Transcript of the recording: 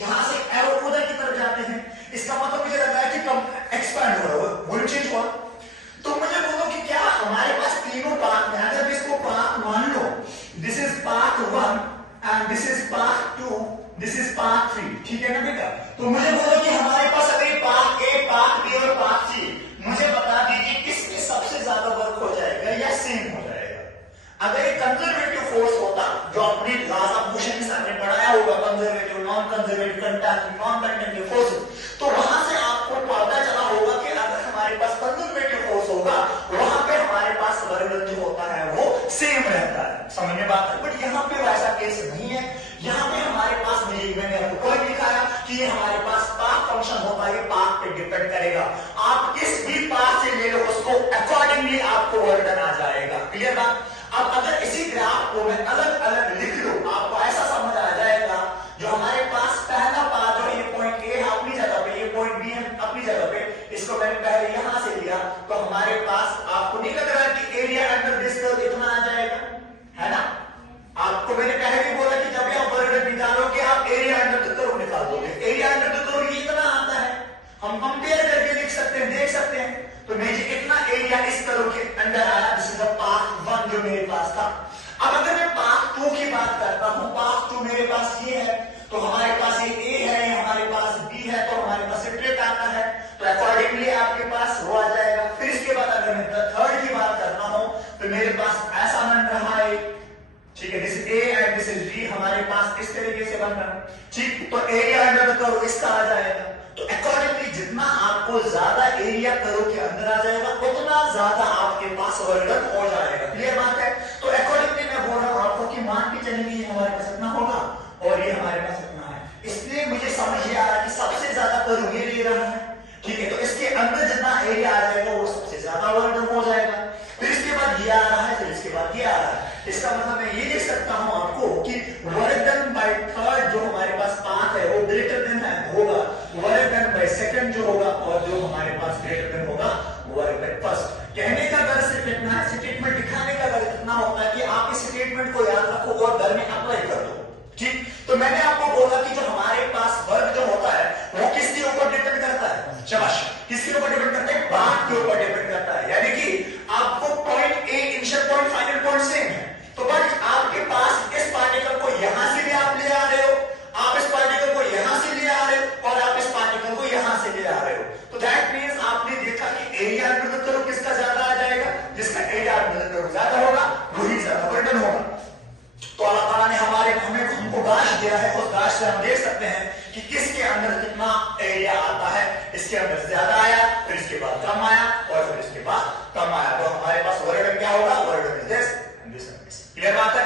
यहां से एरो उधर की तरफ जाते हैं, इसका मतलब मुझे लग रहा है कि कम एक्सपैंड हो रहा है, वॉल्यूम चेंज हुआ। तो मुझे बोलो कि क्या हमारे पास तीनों पाथ में, अगर इसको पाथ मान लो, this is path 1 and this is path 2, this is path 3, ठीक है ना बेटा? तो मुझे बोलो कि हमारे पास अगर पाथ ए, पाथ बी और पाथ सी, मुझे बता दीजिए किसमें सबसे ज्यादा वर्क हो जाएगा या सेम हो जाएगा। अगर एक कंजर्वेटिव फोर्स होता, जो अपने लॉज ऑफ मोशन में हमने पढ़ाया होगा, conservative, non conservative, non conservative forces, तो वहां से आपको पता चला होगा कि अगर हमारे पास कंजर्वेटिव फोर्स होगा, वहां पे हमारे पास वर्क जो होता है वो सेम रहता है। समझ में बात है? बट यहाँ पे वैसा केस नहीं है। यहाँ पे हमारे पास मैंने आपको पॉइंट दिखाया कि ये हमारे पास पाथ फंक्शन होता है, पाथ पे डिपेंड करेगा। आप किस भी पाथ से ले लो उसको अकॉर्डिंगली आपको वर्क आ जाएगा। क्लियर बात? अब अगर इसी ग्राफ को मैं अलग अलग लिख लूं, आपको ऐसा समझ आ जाएगा, जो हमारे पास पहला पाथ जो ये पॉइंट ए है अपनी जगह पे, ये पॉइंट बी है अपनी जगह पे, इसको मैंने पहले यहां से लिया, तो हमारे पास आपको नहीं लग रहा कि एरिया अंडर दिस कर्व इतना आ जाएगा, है ना? आपको मैंने पहले भी बोला कि जब आप वर्ग निकालोगे आप एरिया अंडर द कर्व निकाल दोगे, एरिया अंडर द कर्व ये इतना आता है, हम कंपेयर करके लिख सकते हैं, देख सकते हैं। तो मुझे कितना एरिया इस कर्व के अंदर आया, दिस इज द पाथ 1 जो मेरे पास था। अब अगर मैं पाथ 2 की बात करता हूं, पाथ 2 मेरे पास ये है, तो हमारे पास ये ए है, हमारे पास बी है, तो हमारे पास स्ट्रेट आता है, तो अकॉर्डिंगली आपके पास वो आ जाएगा। फिर इसके बाद अगर मैं थर्ड की बात करता हूं, तो मेरे पास ऐसा बन रहा है, ठीक है, this A and this is B, हमारे पास इस तरीके से बन रहा है, ठीक। तो एरिया अंडर द कर्व इसका आ जाएगा। तो अकॉर्डिंगली जितना आपको ज्यादा एरिया कर्व के अंदर आ जाएगा, उतना ज्यादा आपके पास वर्क हो जाएगा। क्लियर बात है? तो अकॉर्डिंगली मैं बोल रहा हूं आपको कि मान के चलिए हमारे पास इतना होगा और ये हमारे पास इतना है, इसलिए मुझे समझ ये आ रहा है कि सबसे ज्यादा कर्व ये ले रहा है, ठीक है। तो इसके अंदर जितना एरिया आ जाएगा वो सबसे ज्यादा वर्क हो जाएगा। फिर इसके बाद ये आ रहा है, फिर इसके बाद ये आ रहा है। इसका मतलब मैं ये लिख सकता हूं आपको कि वर्क डन बाय थर्ड जो हमारे पास पाथ है वो ग्रेटर देन होगा वर्क डन बाय सेकंड जो होगा, और जो हमारे पास ग्रेटर देन होगा वर्क बाय फर्स्ट। कहने का दर्द सिर्फ इतना है, स्टेटमेंट दिखाने का दर्द इतना होता है कि आप इस स्टेटमेंट को याद रखो और घर में अप्लाई कर दो, ठीक। तो मैंने आपको बोला कि जो हमारे पास वर्क जो होता है वो किसके ऊपर डिपेंड करता है? शाबाश, किसके ऊपर डिपेंड करता है? पाथ के ऊपर डिपेंड करता है। यानी कि आपको point A initial point final point same है, तो बट आपके पास इस पार्टिकल को यहां से भी आप ले आ रहे हो, आप इस पार्टिकल को यहां से ले आ रहे हो, और आप इस पार्टिकल को यहां से ले आ रहे हो। तो दैट मींस आपने देखा कि एरिया अंडर द कर्व किसका ज्यादा आ जाएगा? जिसका एरिया अंडर द कर्व ज्यादा होगा वही ज्यादा वर्डन होगा। तो अल्लाह ताला ने हमको गाश दिया है, उस गाश से हम देख सकते हैं कि किसके अंदर कितना एरिया आता है। इसके अंदर ज्यादा आया, फिर इसके बाद कम आया, और फिर इसके बाद कम आया, तो हमारे पास वर्डन क्या होगा? Work done is this and this and this. Clear बात है?